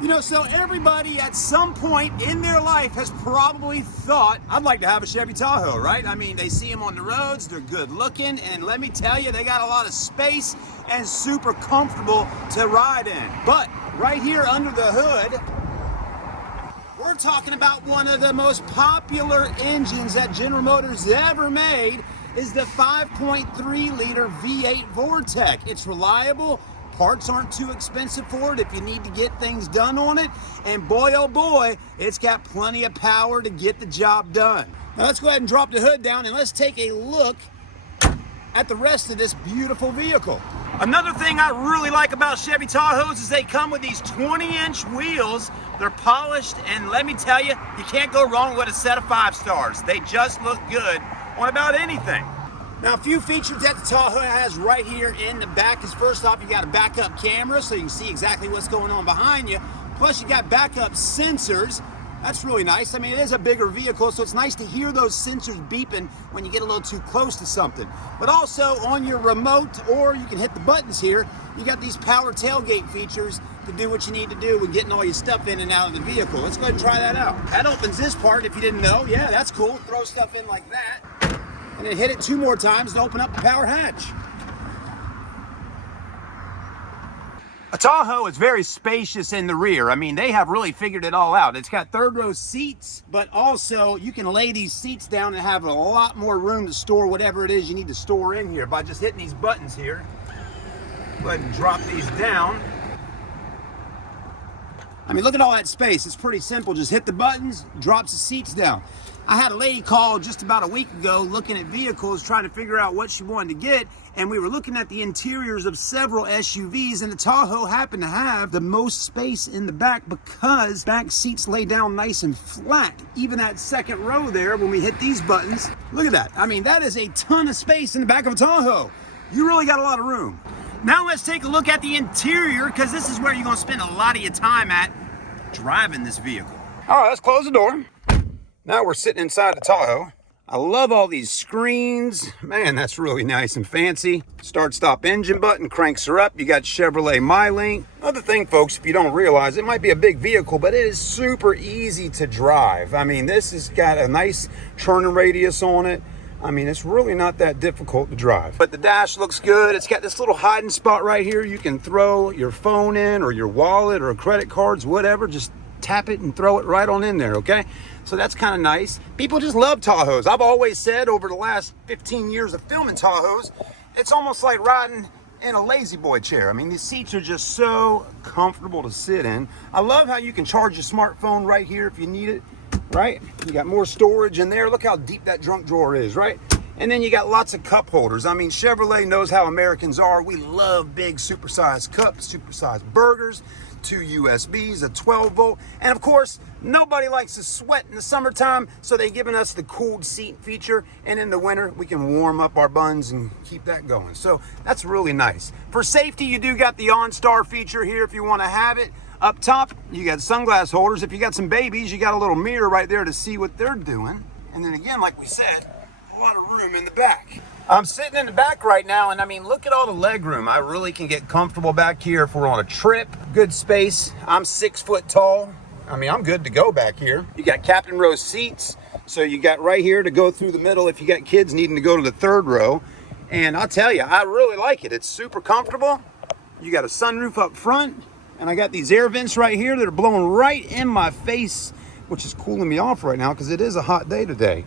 You know, so everybody at some point in their life has probably thought, I'd like to have a Chevy Tahoe, right? I mean, they see them on the roads, they're good looking, and let me tell you, they got a lot of space and super comfortable to ride in. But right here under the hood, we're talking about one of the most popular engines that General Motors ever made is the 5.3 liter V8 Vortec. It's reliable. Parts aren't too expensive for it if you need to get things done on it. And boy, oh boy, it's got plenty of power to get the job done. Now let's go ahead and drop the hood down and let's take a look at the rest of this beautiful vehicle. Another thing I really like about Chevy Tahoes is they come with these 20-inch wheels. They're polished, and let me tell you, you can't go wrong with a set of 5 stars. They just look good on about anything. Now, a few features that the Tahoe has right here in the back is, first off, you got a backup camera so you can see exactly what's going on behind you. Plus, you got backup sensors. That's really nice. I mean, it is a bigger vehicle, so it's nice to hear those sensors beeping when you get a little too close to something. But also, on your remote, or you can hit the buttons here, you got these power tailgate features to do what you need to do with getting all your stuff in and out of the vehicle. Let's go ahead and try that out. That opens this part, if you didn't know. Yeah, that's cool. Throw stuff in like that. And then hit it 2 more times to open up the power hatch. A Tahoe is very spacious in the rear. I mean, they have really figured it all out. It's got 3rd row seats, but also you can lay these seats down and have a lot more room to store whatever it is you need to store in here by just hitting these buttons here. Go ahead and drop these down. I mean, look at all that space. It's pretty simple. Just hit the buttons, drops the seats down. I had a lady call just about a week ago looking at vehicles, trying to figure out what she wanted to get, and we were looking at the interiors of several SUVs, and the Tahoe happened to have the most space in the back because back seats lay down nice and flat. Even that 2nd row there, when we hit these buttons, look at that. I mean, that is a ton of space in the back of a Tahoe. You really got a lot of room. Now let's take a look at the interior, because this is where you're going to spend a lot of your time at driving this vehicle. All right, let's close the door. Now we're sitting inside the Tahoe. I love all these screens. Man, that's really nice and fancy. Start stop engine button cranks her up. You got Chevrolet MyLink. Another thing, folks, if you don't realize, it might be a big vehicle, but it is super easy to drive. I mean, this has got a nice turning radius on it. I mean, it's really not that difficult to drive. But the dash looks good. It's got this little hiding spot right here. You can throw your phone in, or your wallet, or credit cards, whatever. Just tap it and throw it right on in there, okay? So that's kind of nice. People just love Tahoes. I've always said over the last 15 years of filming Tahoes, it's almost like riding in a lazy boy chair. I mean, these seats are just so comfortable to sit in. I love how you can charge your smartphone right here if you need it, right? You got more storage in there. Look how deep that trunk drawer is, right? And then you got lots of cup holders. I mean, Chevrolet knows how Americans are. We love big supersized cups, supersized burgers, 2 USBs, a 12 volt. And of course, nobody likes to sweat in the summertime, so they've given us the cooled seat feature. And in the winter, we can warm up our buns and keep that going. So that's really nice. For safety, you do got the OnStar feature here if you want to have it. Up top, you got sunglass holders. If you got some babies, you got a little mirror right there to see what they're doing. And then again, like we said, a lot of room in the back. I'm sitting in the back right now, and I mean, look at all the leg room. I really can get comfortable back here if we're on a trip. Good space. I'm 6 foot tall. I mean, I'm good to go back here. You got captain row seats, so you got right here to go through the middle if you got kids needing to go to the 3rd row. And I'll tell you, I really like it. It's super comfortable. You got a sunroof up front, and I got these air vents right here that are blowing right in my face, which is cooling me off right now because it is a hot day today.